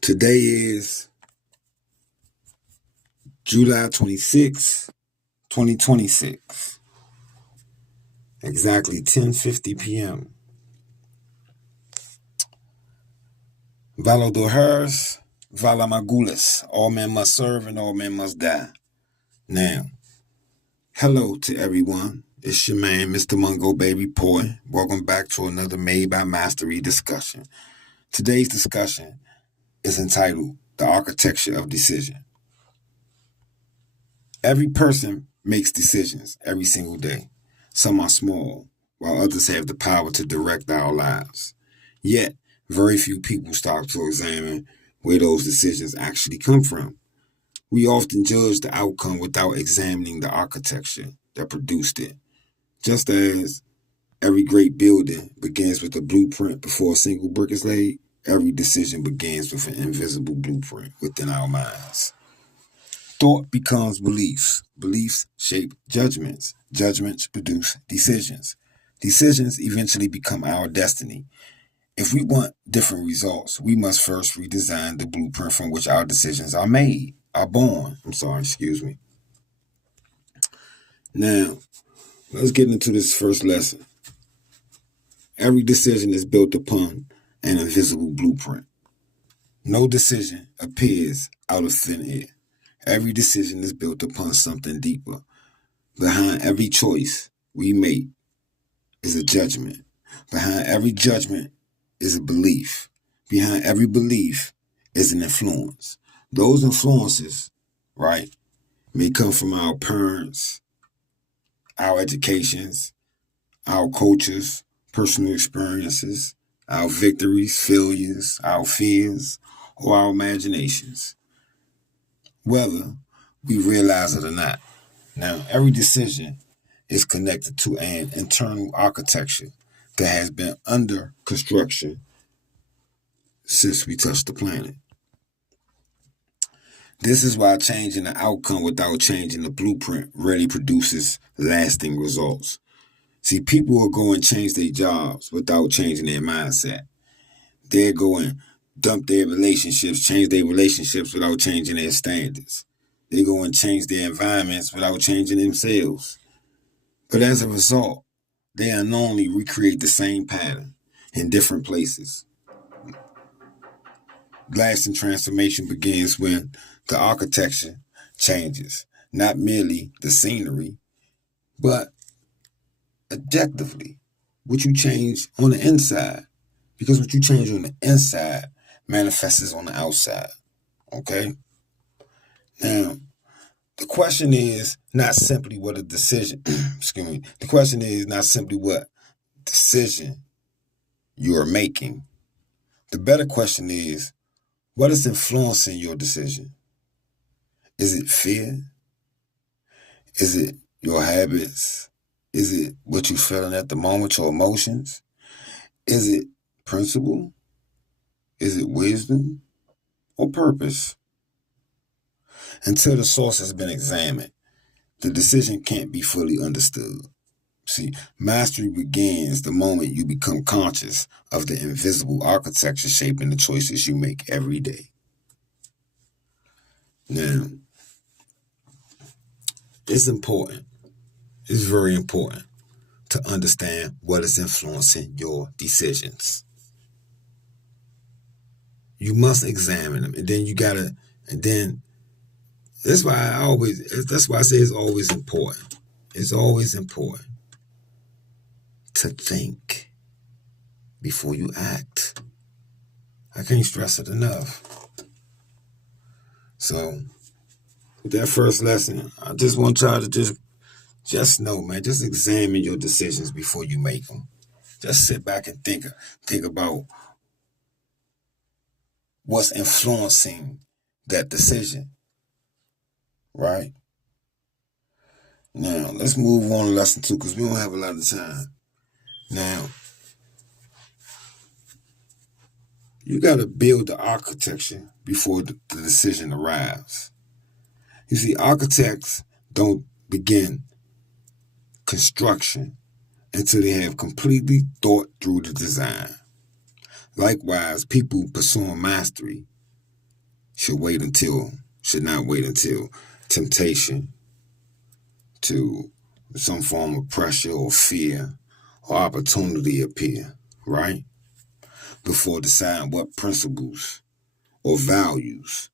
Today is July 26, 2026. Exactly 10:50 p.m. Valodohers, Valamagulis. All men must serve and all men must die. Now, hello to everyone. It's your man, Mr. Mungo Baby Boy. Welcome back to another Made by Mastery discussion. Today's discussion is entitled The Architecture of Decision. Every person makes decisions every single day. Some are small, while others have the power to direct our lives. Yet, very few people stop to examine where those decisions actually come from. We often judge the outcome without examining the architecture that produced it. Just as every great building begins with a blueprint before a single brick is laid, every decision begins with an invisible blueprint within our minds. Thought becomes beliefs. Beliefs shape judgments. Judgments produce decisions. Decisions eventually become our destiny. If we want different results, we must first redesign the blueprint from which our decisions are made, are born. Excuse me. Now, let's get into this first lesson. Every decision is built upon an invisible blueprint. No decision appears out of thin air. Every decision is built upon something deeper. Behind every choice we make is a judgment. Behind every judgment is a belief. Behind every belief is an influence. Those influences, right, may come from our parents, our educations, our cultures, personal experiences, our victories, failures, our fears, or our imaginations, whether we realize it or not. Now, every decision is connected to an internal architecture that has been under construction since we touched the planet. This is why changing the outcome without changing the blueprint rarely produces lasting results. See, people will go and change their jobs without changing their mindset. They'll go and dump their relationships, change their relationships without changing their standards. They go and change their environments without changing themselves. But as a result, they unknowingly recreate the same pattern in different places. Lasting transformation begins when the architecture changes, not merely the scenery, but objectively, what you change on the inside. Because what you change on the inside manifests on the outside. Okay? Now, the question is not simply what a decision, excuse me, the question is not simply what decision you are making. The better question is, what is influencing your decision? Is it fear? Is it your habits? Is it what you're feeling at the moment, your emotions? Is it principle? Is it wisdom or purpose? Until the source has been examined, the decision can't be fully understood. See, mastery begins the moment you become conscious of the invisible architecture shaping the choices you make every day. Now, it's important, it's very important to understand what is influencing your decisions. You must examine them, and then that's why I say it's always important. It's always important to think before you act. I can't stress it enough. So, with that first lesson, I just want y'all to just know, man, just examine your decisions before you make them. Just sit back and think about what's influencing that decision, right? Now, let's move on to lesson 2 because we don't have a lot of time. Now, you got to build the architecture before the decision arrives. You see, architects don't begin construction until they have completely thought through the design. Likewise, people pursuing mastery should not wait until temptation to some form of pressure or fear or opportunity appear, right? Before deciding what principles or values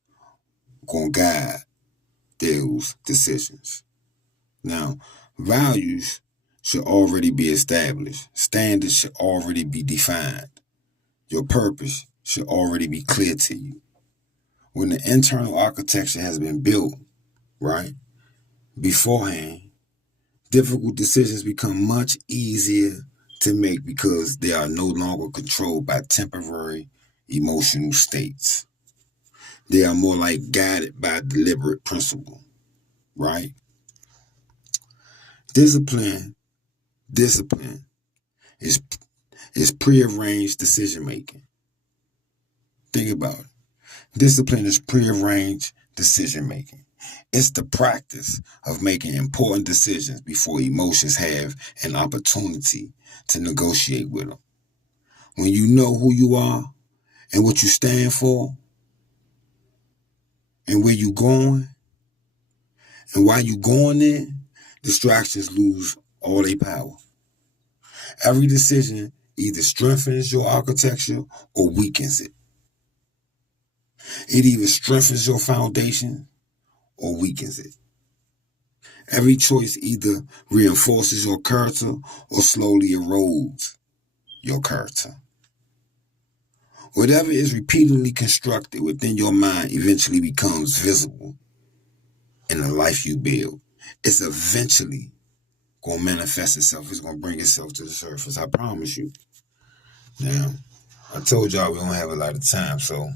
gonna guide those decisions. Now, values should already be established. Standards should already be defined. Your purpose should already be clear to you. When the internal architecture has been built, right, beforehand, difficult decisions become much easier to make because they are no longer controlled by temporary emotional states. They are more like guided by deliberate principle, right? Discipline is prearranged decision making. Think about it. Discipline is prearranged decision making. It's the practice of making important decisions before emotions have an opportunity to negotiate with them. When you know who you are and what you stand for and where you're going and why you're going there, distractions lose all their power. Every decision either strengthens your architecture or weakens it. It either strengthens your foundation or weakens it. Every choice either reinforces your character or slowly erodes your character. Whatever is repeatedly constructed within your mind eventually becomes visible in the life you build. It's eventually going to manifest itself. It's going to bring itself to the surface. I promise you. Now, I told y'all we don't have a lot of time, so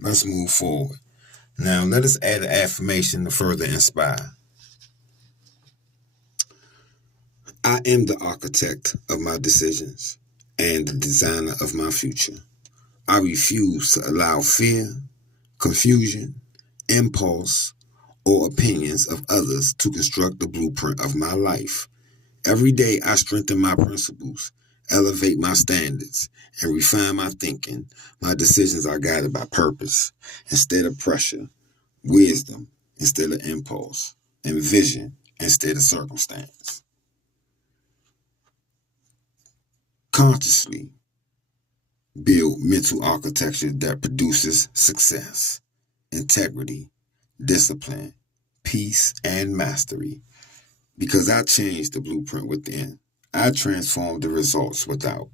let's move forward. Now, let us add an affirmation to further inspire. I am the architect of my decisions and the designer of my future. I refuse to allow fear, confusion, impulse, or opinions of others to construct the blueprint of my life. Every day I strengthen my principles, elevate my standards, and refine my thinking. My decisions are guided by purpose instead of pressure, wisdom instead of impulse, and vision instead of circumstance. Consciously build mental architecture that produces success, integrity, discipline, peace, and mastery. Because I changed the blueprint within, I transformed the results without.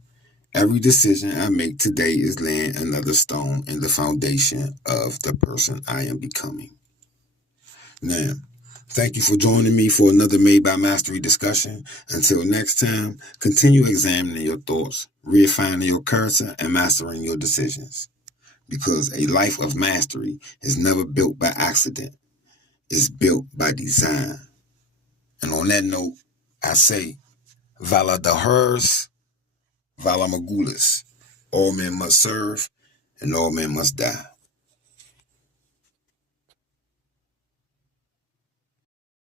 Every decision I make today is laying another stone in the foundation of the person I am becoming. Now, thank you for joining me for another Made by Mastery discussion. Until next time, continue examining your thoughts, refining your character, and mastering your decisions. Because a life of mastery is never built by accident. It's built by design. And on that note, I say, Vala the hers, Vala Magulis. All men must serve, and all men must die.